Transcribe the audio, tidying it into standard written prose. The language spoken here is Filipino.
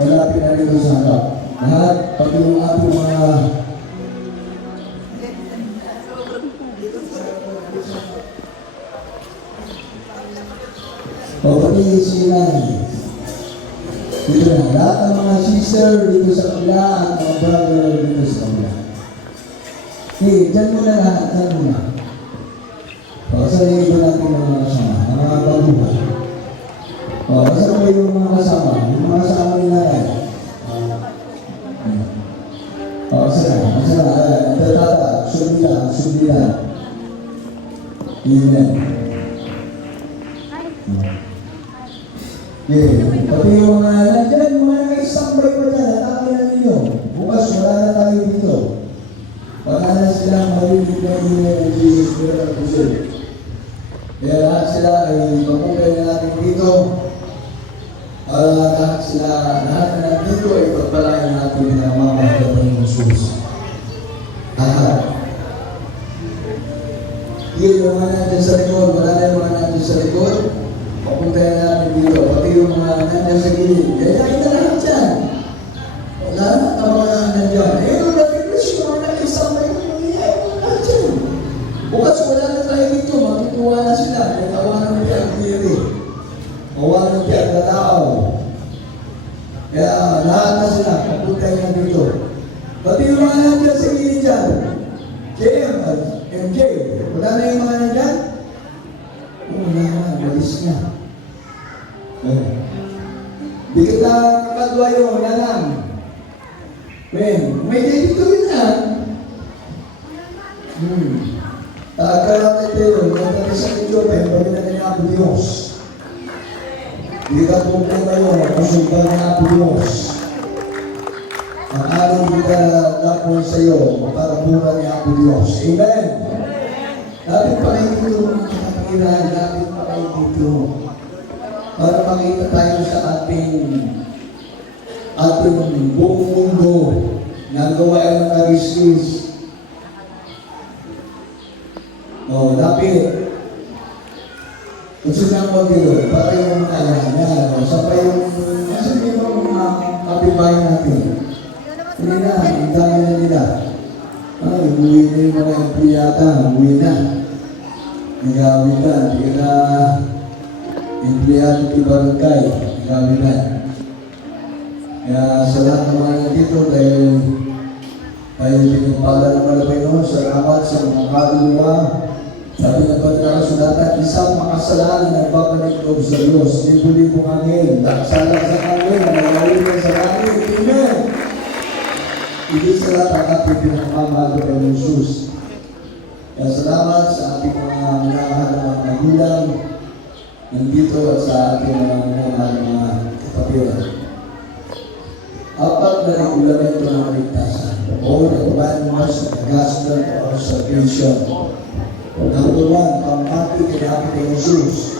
malapit na dito sa harap. Lahat, pati yung ating mga pati sila dito na. Lahat ng mga sister dito sa kabila at mga brother dito sa kabila. Dyan muna lahat, dyan muna. Sasayin ko natin mga kasama, mga baguhan. Kasama ko yung mga kasama, nila yan. Kasama, tatata, subilan. Amen. Pati yung mga nandiyan, yung mga nag-istambay pa dyan, natapin na ninyo. Bukas, wala na tayo dito. Wala na silang marinig na ng Jesus Christ. Kaya lahat sila ay pagpupay natin dito. Lahat na nandito ay pagpalayan natin ng mga mahal ng Jesus. Yung mga nandiyan sa likod, wala na yung mga nandiyan sa likod. Papuntayan natin dito, pati yung mga nandiyan sa gilid. Kaya kita lahat dyan. Wala na ang mga nandiyan. Yung nag-English, yung mga nakisama yung mangyayay mo lahat dyan. Bukas wala na tayo dito, makikuha na sila. Kaya tawanan mo ang kiri. Tawanan mo ang tao. Kaya lahat na sila, papuntayan na dito. Pati yung mga nandiyan sa gilid dyan. MJ, wala na yung mga nandiyan? Wala na, walis na. Di kita kakadwayo, wala lang. May dito rin na. Karate tayo, nagtati sa ito, pero pag na niya ako Diyos. Di ka problema yun, kusulban na ako Diyos. Ang araw kita lapon sa iyo, para buka niya ako Diyos. Amen? Dapat pa kayo dito mga kapatiran, dapat pa kayo dito. Para makita tayo sa ating buong mundo na gawain ng karistis. Dapat gusto na mo dito, para yung kailangan niya. Sa pa yung, kasi di ba mga kapibayan natin? Hindi na, ang dami na nila. Umuwi na yung mga empleyata, umuwi na. Nagawin na, hindi na empleyado di barangay, nagawin na. Kaya sa lahat ng mga nandito, dahil tayo pinagpala ng malabay noon, salamat sa mga kaluluwa. Sabi ng pagkakasulatan, isang makasalanan na nagbabalik loob sa Diyos. Libo-libong angel, nakasalang sa angel, nangyayari sa langit. Amen! Hindi sa lahat ang ating pinagmamahal ng Jesus. Kaya salamat sa ating mga minamahal na mga magulang nandito at sa ating mga minamahal na mga kapatiran. Apat na regulamento ng kaligtasan. All the commandments of the gospel of salvation. Number one, pangmati kay ating Jesus.